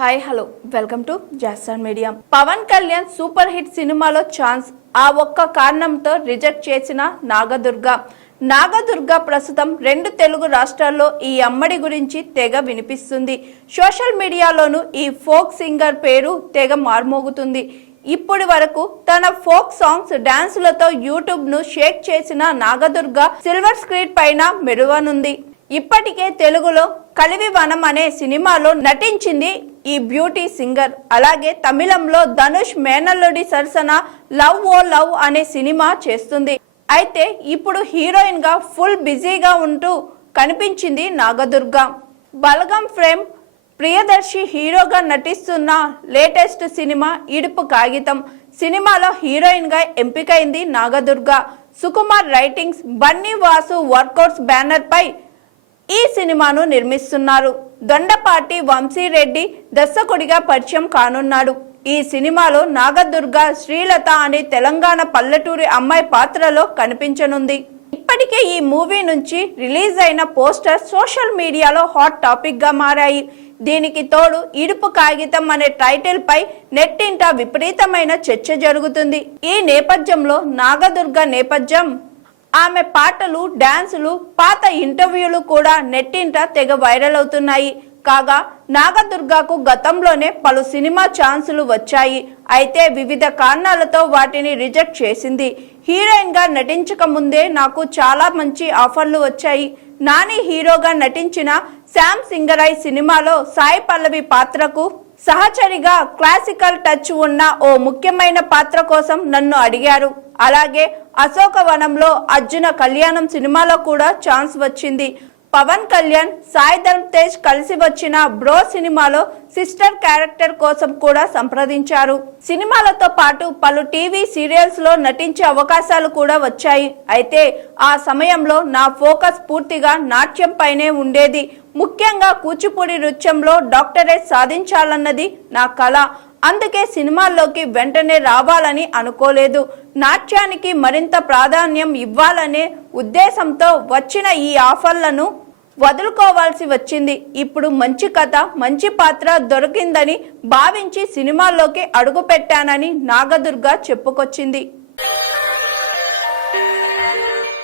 Hi hello welcome to జాస్టర్ media. Pawan Kalyan super hit సినిమాలో chance ఆ ఒక్క కారణంతో రిజెక్ట్ చేసిన నాగదుర్గ ప్రస్తుతం 2 తెలుగు రాష్ట్రాల్లో ఈ అమ్మడి గురించి తెగ వినిపిస్తుంది. సోషల్ మీడియాలోనూ ఈ ఫోక్ సింగర్ పేరు తెగ మార్మోగుతుంది. ఇప్పటి వరకు తన ఫోక్ సాంగ్స్ డాన్సులతో యూట్యూబ్ ను షేక్ చేసిన నాగదుర్గ సిల్వర్ స్క్రీన్ పైన మెరువనుంది. ఇప్పటికే తెలుగులో కలివివనం అనే సినిమాలో నటించింది ఈ బ్యూటీ సింగర్. అలాగే తమిళంలో ధనుష్ మేనల్లుడి సరసన లవ్ ఓ లవ్ అనే సినిమా చేస్తుంది. అయితే ఇప్పుడు హీరోయిన్ గా ఫుల్ బిజీగా ఉంటూ కనిపించింది నాగదుర్గ. బలగం ఫ్రేమ్ ప్రియదర్శి హీరోగా నటిస్తున్న లేటెస్ట్ సినిమా ఇడుపు కాగితం సినిమాలో హీరోయిన్ గా ఎంపికైంది Nagadurga. Sukumar Writings Bunny Vasu workouts banner పై ఈ సినిమాను నిర్మిస్తున్నారు. దొండపాటి వంశీరెడ్డి దర్శకుడిగా పరిచయం కానున్నాడు. ఈ సినిమాలో నాగదుర్గ శ్రీలత అనే తెలంగాణ పల్లెటూరి అమ్మాయి పాత్రలో కనిపించనుంది. ఇప్పటికే ఈ మూవీ నుంచి రిలీజ్ అయిన పోస్టర్ సోషల్ మీడియాలో హాట్ టాపిక్ గా మారాయి. దీనికి తోడు ఇడుపు కాగితం అనే టైటిల్ పై నెట్టింట విపరీతమైన చర్చ జరుగుతుంది. ఈ నేపథ్యంలో నాగదుర్గ నేపథ్యం, ఆమె పాటలు, డాన్సులు, పాత ఇంటర్వ్యూలు కూడా నెట్టింట తెగ వైరల్ అవుతున్నాయి. కాగా నాగదుర్గకు గతంలోనే పలు సినిమా ఛాన్సులు వచ్చాయి. అయితే వివిధ కారణాలతో వాటిని రిజెక్ట్ చేసింది. హీరోయిన్ గా నటించక ముందే నాకు చాలా మంచి ఆఫర్లు వచ్చాయి. నాని హీరోగా నటించిన శ్యామ్ సింగరాయ్ సినిమాలో సాయి పల్లవి పాత్రకు సహచరిగా క్లాసికల్ టచ్ ఉన్న ఓ ముఖ్యమైన పాత్ర కోసం నన్ను అడిగారు. అలాగే అశోకవనంలో అర్జున కళ్యాణం సినిమాలో కూడా ఛాన్స్ వచ్చింది. పవన్ కళ్యాణ్, సాయి ధరమ్ తేజ్ కలిసి వచ్చిన బ్రో సినిమాలో సిస్టర్ క్యారెక్టర్ కోసం కూడా సంప్రదించారు. సినిమాలతో పాటు పలు టీవీ సీరియల్స్ లో నటించే అవకాశాలు కూడా వచ్చాయి. అయితే ఆ సమయంలో నా ఫోకస్ పూర్తిగా నాట్యం పైనే ఉండేది. ముఖ్యంగా కూచిపూడి నృత్యంలో డాక్టరేట్ సాధించాలన్నది నా కళ. అందుకే సినిమాల్లోకి వెంటనే రావాలని అనుకోలేదు. నాట్యానికి మరింత ప్రాధాన్యం ఇవ్వాలనే ఉద్దేశంతో వచ్చిన ఈ ఆఫర్లను వదులుకోవాల్సి వచ్చింది. ఇప్పుడు మంచి కథ, మంచి పాత్ర దొరికిందని భావించి సినిమాల్లోకి అడుగుపెట్టానని నాగదుర్గ చెప్పుకొచ్చింది.